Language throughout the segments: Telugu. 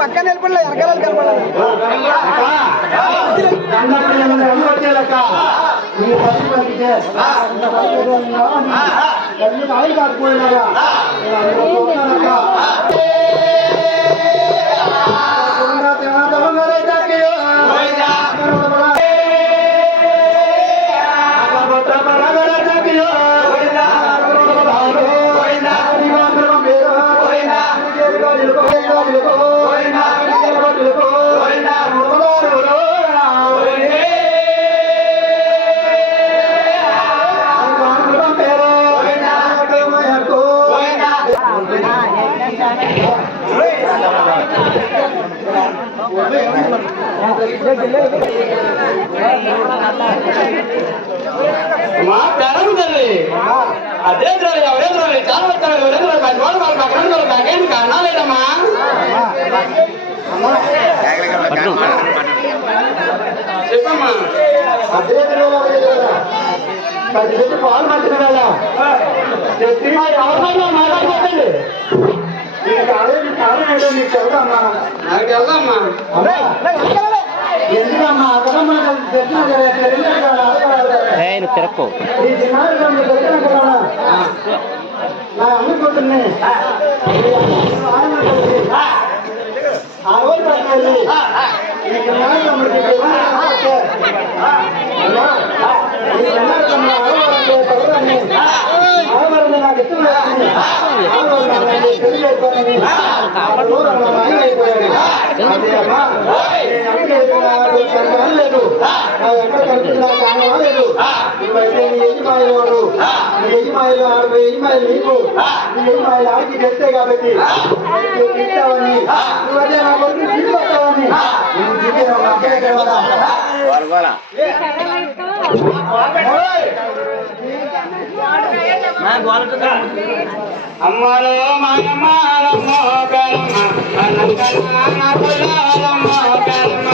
పక్కన వెళ్ళిపోలే వెనకాల కనపడాలి మా పెరగు తల్లి అదే ఎవరేంద్రాలి చాలా నాకేంటి కారణాలేదమ్మా చెప్పమ్మా అదే పాలు మంచిన వేళ మాట్లాడుకోండి నీకు వెళ్దామ్మా నాకు వెళ్దామ్మా ఎందుకమ్మా తిరక్కో నా అమ్ముకుంటున్నా ఆ రోజు పట్టుకెళ్ళి నాకు ఇష్టం లేదు ఎక్కడ కలుపుతున్నా కారణం లేదు నువ్వైతే నీ యజమాయిలు వాడు నీ యజమాయిలు 60 యజమాయిలు నీకు నీ యజమాయిలు ఆడికి తెస్తే కాబట్టి తిట్టావని నువ్వైతే నా కొడుకు తీసుకొస్తావని నువ్వు తిట్టావు అమ్మలో మాయమారమ్మో కర్మ అనంతనామ కులారమ్మో కర్మ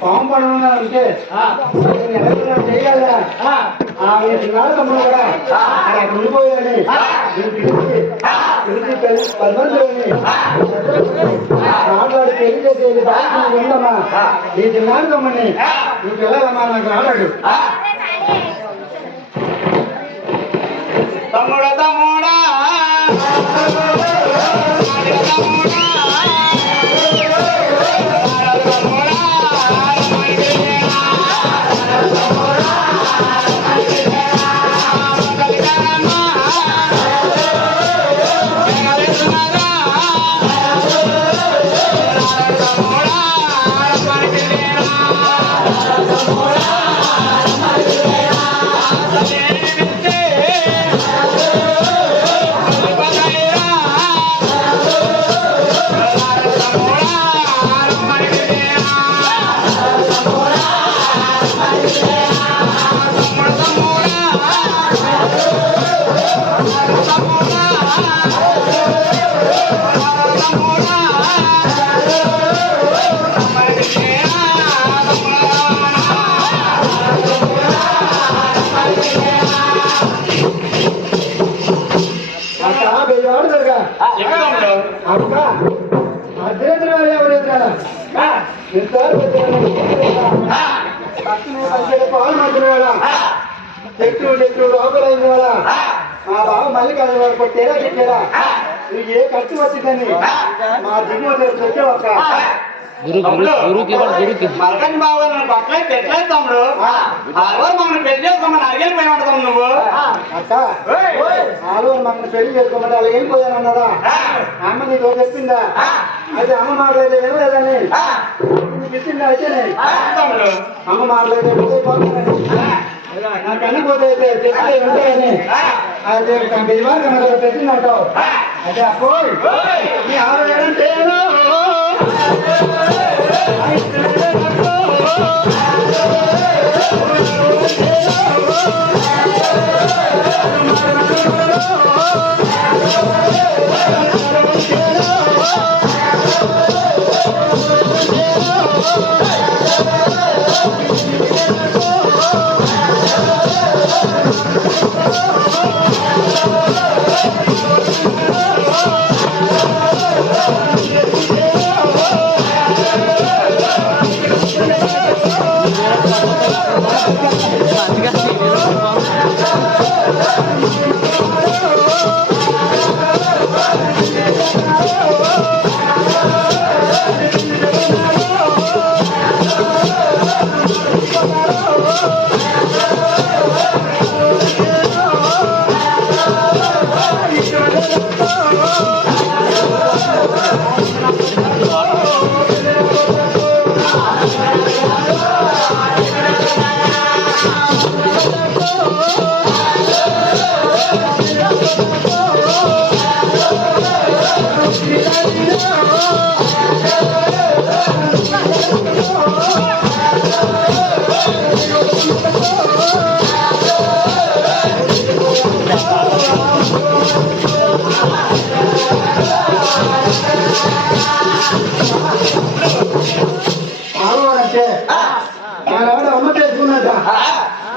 పాము పడమన్నా అంటే చేయగలరా తమ్ముడు కూడా అక్కడ ఉండిపోయాని మాట్లాడి పెళ్లి చేసేది ఉందమ్మా నీ తిన్నాడు తమ్మని నీకు వెళ్ళాలమ్మా నాకు రాడాడు తమ్ముడా తమ్ముడా అర్ధరాత్రి వేళ ఎవరైతే పాలు మధ్యన వేళ చెట్టు లోపలైంది వేళ మా బాబు మళ్ళీ కాదు కొట్టేరా చెప్పారా నువ్వు ఏ ఖర్చు వచ్చిందని మా దిగువ వచ్చే ఒక గురుకి మరకని బాబు నన్ను పక్కలే పెట్టలేదు తమ్ముడు ఆ రోజు మమ్మల్ని పెళ్లి చేసుకోమని అడిగిన పోయి నువ్వు అక్క ఆలో మన పెళ్లి చేసుకోమంటే అలా ఏం పోయానన్నదా అమ్మ నీకు చెప్పిందా అయితే అమ్మ మాట్లాడలేదు ఏం లేదని నీకు ఇచ్చిందా అయితే తమ్ముడు అమ్మ మాట్లాడలేదు నాకు అన్నిపోతే చెప్తే ఉంటాయని అదే యజమాని పెట్టిందంటావు అదే అప్పో నీ ఆలోచనంటే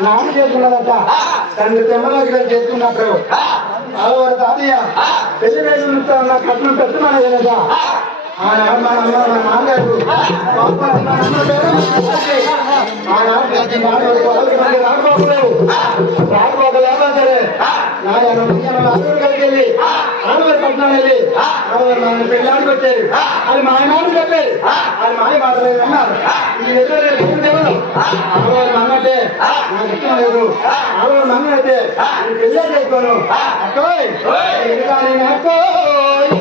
నాన్న చేసుకున్నదట తండ్రి తెమ్మలోకి వెళ్ళి చేసుకున్నట్టు ఆడవారు తాతయ్య పెళ్లి వేసుకుంటా నా కట్నం పెట్టమనేదట నాన్నగారు రాకపోకలేదా సరే కలిగి వెళ్ళి ఆడవారి పట్నం వెళ్ళి ఆడవారు మన పెళ్ళాడికి వచ్చారు అది మా నాన్న చెప్పారు అది మాయ మాటలేదు అన్నారు ఇది ఎదురు ఆడవారు మన్నంటే నాకు ఇష్టం లేదు ఆడవారు మన్న అయితే పెళ్ళే చేసుకోను అక్కోయ్ అక్కోయ్